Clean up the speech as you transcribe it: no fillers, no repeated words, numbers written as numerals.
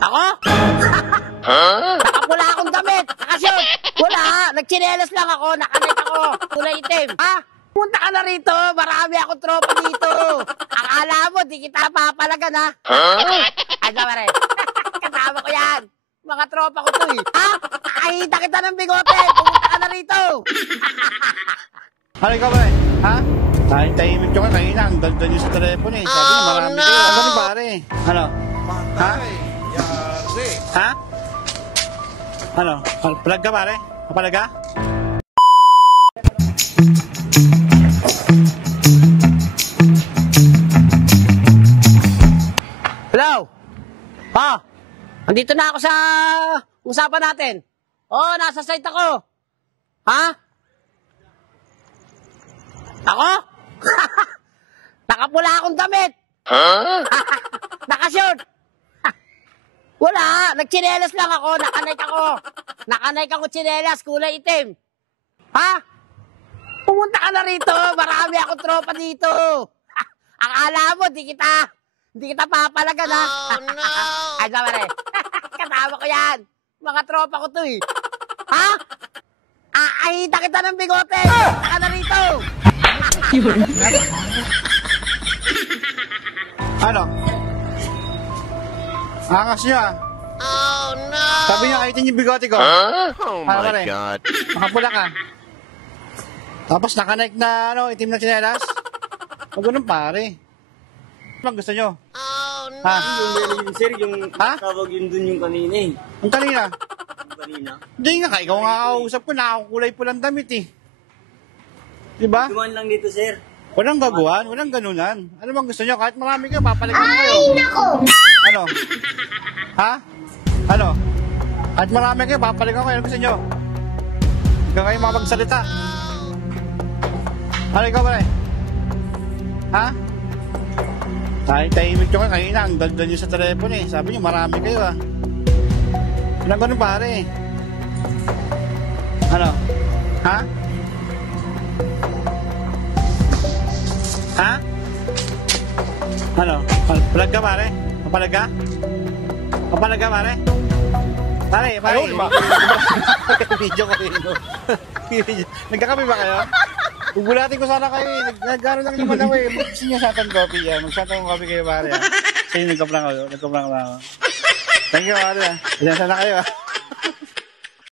Ako? Nakapula akong damit. Nakashoot. Wala. Nagchinelas lang ako. Nakanit ako. Kulay itim. Ha? Punta ka na rito. Marami akong tropa dito. Akala mo, di kita papalagan, ha? Ay, pare. Kasama ko yan. Mga tropa ko to, eh. Ha? Nakahita kita ng bigote. Pumunta ka na rito. Ano ikaw ba eh? Ha? Kahit tahimik ko ka kanina, ang ganda niyo sa telepono eh. Sabi niyo marami kayo. Ano ni pare? Ano? Ha? Ha? Ano? Palag ka pare? Palag ka? Hello? Oh, andito na ako sa usapan natin. Oh, nasa site ako. Ha? Ako? Nakapula akong damit. Nakashoot. Wala, nagchinelas lang ako, nakanike ako. Nakanike ako chinelas, kulay itim. Ha? Pumunta ka na rito, marami akong tropa dito. Akala mo, di kita papalagan, ha? Oh, no! Ay, pare. Kasama ko yan. Mga tropa ko to, eh. Ha? Ahita kita ng bigote. Pumunta ka na rito. Ano? Angas niyo ah. Oh, no! Sabi niyo, ahitin yung bigote ko. Oh, Ano, my pare? God. Nakapula ka. Tapos nakanike na ano, itim na tsinelas. Huwag ganun pare. Ano gusto niyo? Oh, no! Ha? Yung yun, sir, yung Ha? tawag yun dun yung kanina eh. Ang kanina? Yung kanina. Hindi nga, ikaw nga kausap ko, nakakulay pulang damit eh. Diba? Dumaan lang dito, sir. Walang gagawan, walang ganunan. Ano bang gusto nyo? Kahit marami kayo, papalikan ko kayo. Ano? Ha? Ano? Kahit marami kayo, papalikan ko kayo. Ano gusto nyo? Huwag kayo makapagsalita. Ano ikaw ba eh? Ha? Kahit tahimik nyo kayo kanina, ang ganda nyo sa telepono eh. Sabi nyo, marami kayo ah. Walang ganun pare. Ano? Ha? Ha? Ano? Palag ka pare? Papalag ka? Papalag ka pare? Pare, pare. Video ko yun. Nagkakape ba kayo? Bubulatin ko sana kayo. Nagkaroon lang naman ako eh. Gusto niyo satan coffee yan. Magsatan coffee kayo pare. Kasi nagkaplang ako. Thank you pare. Ilan sana kayo